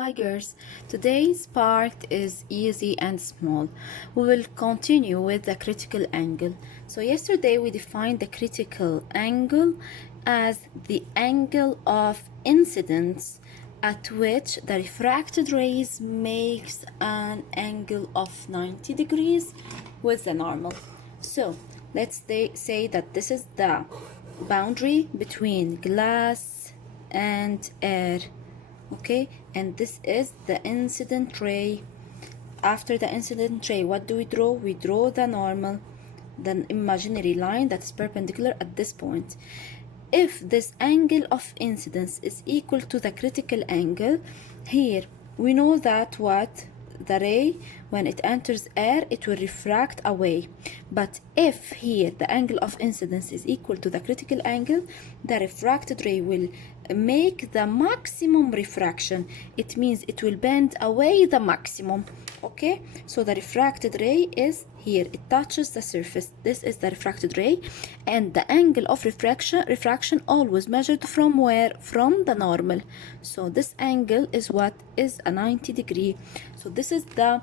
Hi girls, today's part is easy and small. We will continue with the critical angle. So yesterday we defined the critical angle as the angle of incidence at which the refracted rays makes an angle of 90 degrees with the normal. So let's say that this is the boundary between glass and air. Okay, and this is the incident ray. After the incident ray, what do we draw? We draw the normal, the imaginary line that is perpendicular at this point. If this angle of incidence is equal to the critical angle, here we know that what the ray, when it enters air, it will refract away. But if here the angle of incidence is equal to the critical angle, the refracted ray will make the maximum refraction. It means it will bend away the maximum. Okay, so the refracted ray is here, it touches the surface. This is the refracted ray, and the angle of refraction always measured from where? From the normal. So this angle is what? Is a 90 degree. So this is the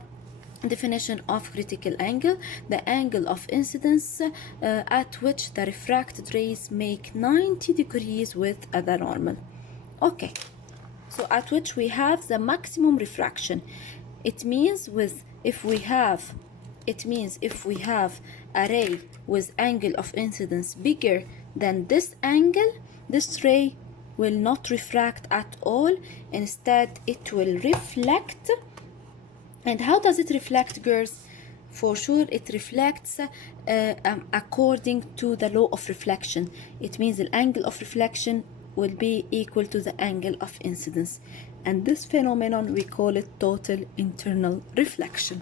definition of critical angle, the angle of incidence at which the refracted rays make 90 degrees with the normal. Okay, so at which we have the maximum refraction. It means if we have a ray with angle of incidence bigger than this angle, this ray will not refract at all. Instead, it will reflect. And how does it reflect, girls? For sure, it reflects according to the law of reflection. It means the angle of reflection will be equal to the angle of incidence. And this phenomenon, we call it total internal reflection.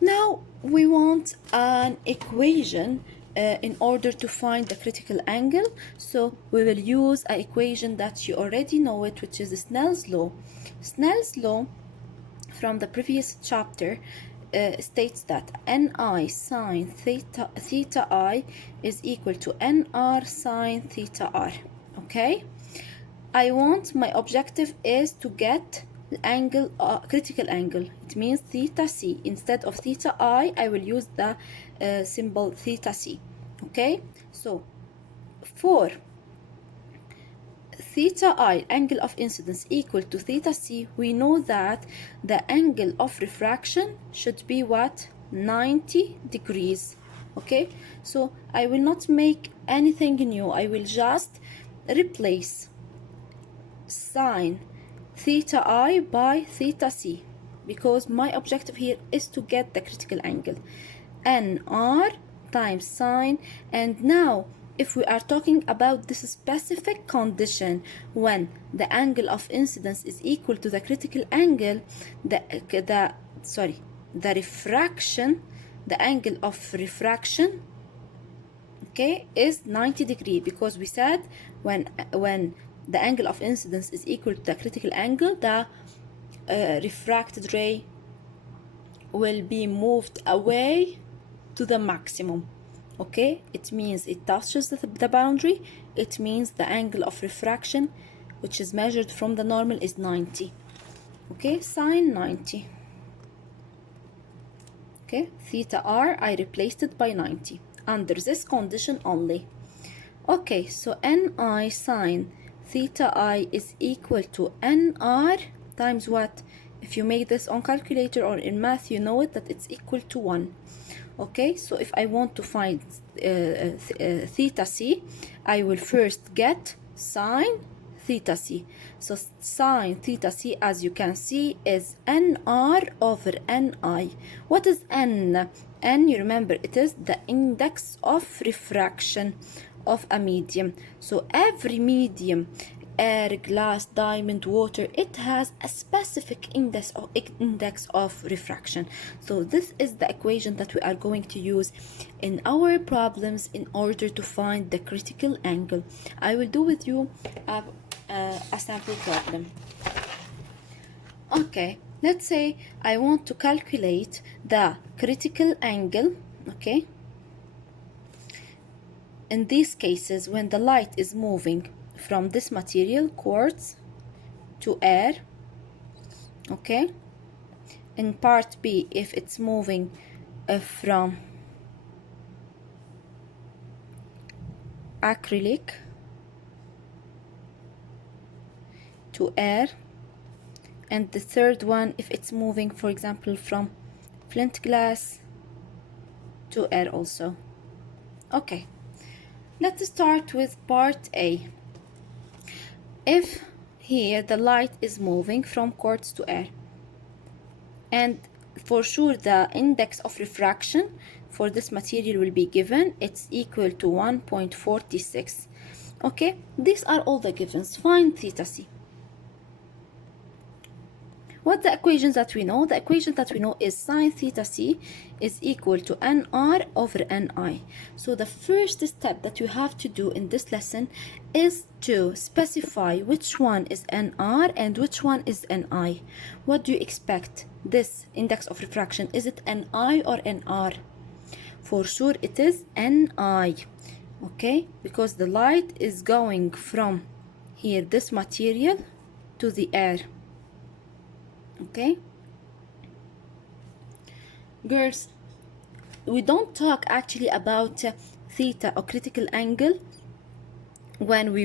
Now, we want an equation in order to find the critical angle. So we will use an equation that you already know it, which is Snell's law. Snell's law from the previous chapter states that Ni sine theta I is equal to Nr sine theta R. Okay, my objective is to get the angle, critical angle. It means theta C. Instead of theta I will use the symbol theta C. Okay, so for theta I, angle of incidence, equal to theta C, we know that the angle of refraction should be what? 90 degrees. Okay, so I will not make anything new. I will just replace sine theta I by theta C, because my objective here is to get the critical angle. Nr times sine, and now if we are talking about this specific condition, when the angle of incidence is equal to the critical angle, the refraction, the angle of refraction, okay, is 90 degree, because we said when the angle of incidence is equal to the critical angle, the refracted ray will be moved away to the maximum. Okay, it means it touches the boundary. It means the angle of refraction, which is measured from the normal, is 90. Okay, sine 90. Okay, theta R, I replaced it by 90 under this condition only. Okay, so Ni sine theta I is equal to Nr times what? If you make this on calculator or in math, you know it, that it's equal to 1. Okay, so if I want to find theta C, I will first get sine theta C. So sine theta C, as you can see, is Nr over Ni. What is N? N, you remember, it is the index of refraction of a medium. So every medium, air, glass, diamond, water, it has a specific index of refraction. So this is the equation that we are going to use in our problems in order to find the critical angle. I will do with you a sample problem. Okay, let's say I want to calculate the critical angle. Okay, in these cases, when the light is moving from this material, quartz, to air, okay? In part B, if it's moving from acrylic to air, and the third one if it's moving, for example, from flint glass to air also. Okay, let's start with part A. If here the light is moving from quartz to air, and for sure the index of refraction for this material will be given, it's equal to 1.46. okay, these are all the givens. Find theta C. What the equations that we know? The equation that we know is sine theta C is equal to NR over NI. So the first step that you have to do in this lesson is to specify which one is NR and which one is NI. What do you expect? This index of refraction, is it NI or NR? For sure it is NI, okay? Because the light is going from here, this material, to the air. Okay, girls, we don't talk actually about theta or critical angle when we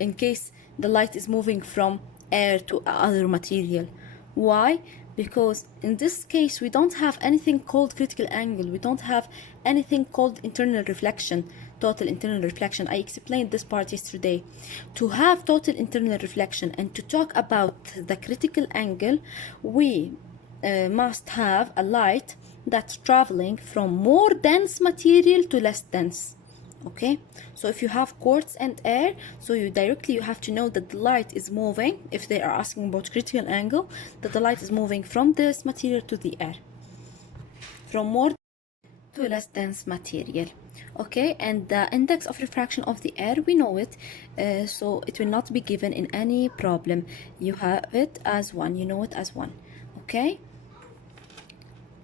in case the light is moving from air to other material. Why? Because in this case we don't have anything called critical angle, we don't have anything called internal reflection, total internal reflection. I explained this part yesterday. To have total internal reflection and to talk about the critical angle, we must have a light that's traveling from more dense material to less dense. Okay, so if you have quartz and air, so you have to know that the light is moving, if they are asking about critical angle, that the light is moving from this material to the air, from more to less dense material. Okay, and the index of refraction of the air, we know it, so it will not be given in any problem. You have it as 1, you know it as 1. Okay,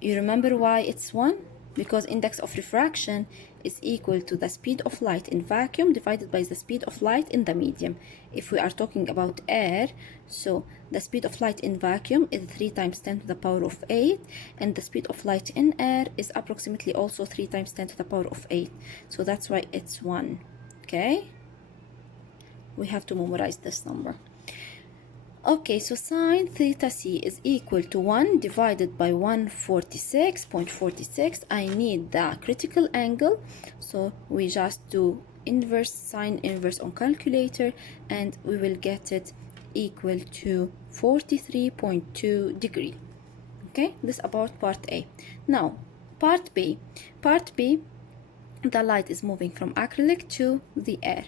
you remember why it's 1? Because index of refraction is equal to the speed of light in vacuum divided by the speed of light in the medium. If we are talking about air, so the speed of light in vacuum is 3 times 10 to the power of 8, and the speed of light in air is approximately also 3 times 10 to the power of 8. So that's why it's 1. Okay, we have to memorize this number. Okay, so sine theta C is equal to 1 divided by 146.46. I need the critical angle, so we just do inverse, sine inverse on calculator, and we will get it equal to 43.2 degree. Okay, this about part A. Now, part B. Part B, the light is moving from acrylic to the air.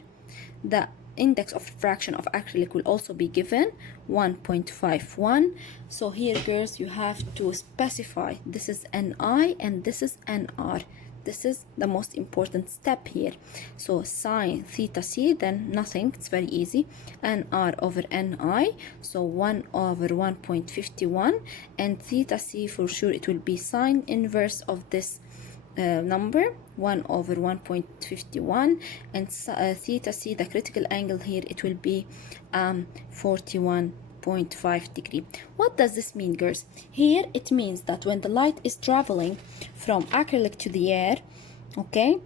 The index of refraction of acrylic will also be given 1.51. So here, girls, you have to specify this is NI and this is NR. This is the most important step here. So sine theta C, then nothing, it's very easy, NR over NI, so 1 over 1.51, and theta C for sure it will be sine inverse of this number 1 over 1.51, and theta C, the critical angle here, it will be 41.5 degree. What does this mean, girls? Here it means that when the light is traveling from acrylic to the air, okay,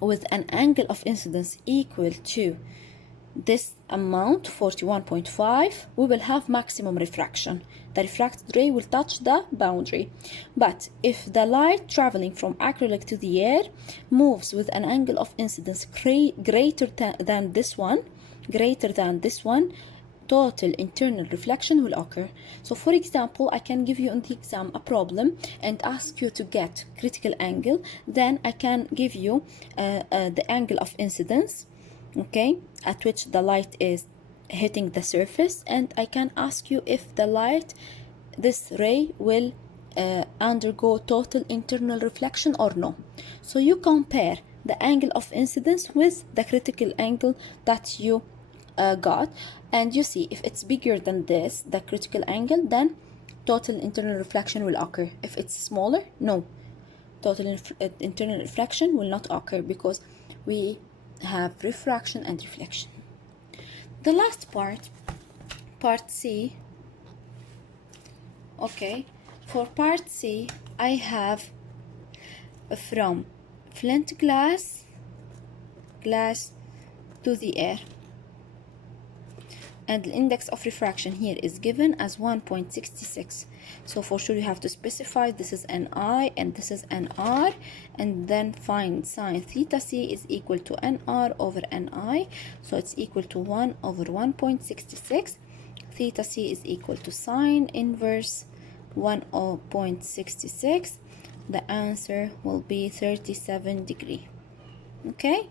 with an angle of incidence equal to this amount 41.5, we will have maximum refraction. The refracted ray will touch the boundary. But if the light traveling from acrylic to the air moves with an angle of incidence greater than this one, total internal reflection will occur. So for example, I can give you in the exam a problem and ask you to get critical angle, then I can give you the angle of incidence, okay, at which the light is hitting the surface, and I can ask you if the light, this ray, will undergo total internal reflection or no. So you compare the angle of incidence with the critical angle that you got, and you see if it's bigger than this, the critical angle, then total internal reflection will occur. If it's smaller, no, total internal reflection will not occur, because we have refraction and reflection. The last part, part C, Okay, for part C, I have from flint glass to the air, and the index of refraction here is given as 1.66. So for sure you have to specify this is an I and this is an R, and then find sine theta C is equal to an R over an I, so it's equal to 1 over 1.66. Theta C is equal to sine inverse 1.66. The answer will be 37 degrees. Okay,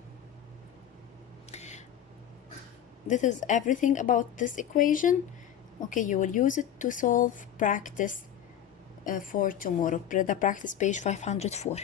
this is everything about this equation. Okay, you will use it to solve practice for tomorrow, the practice page 504.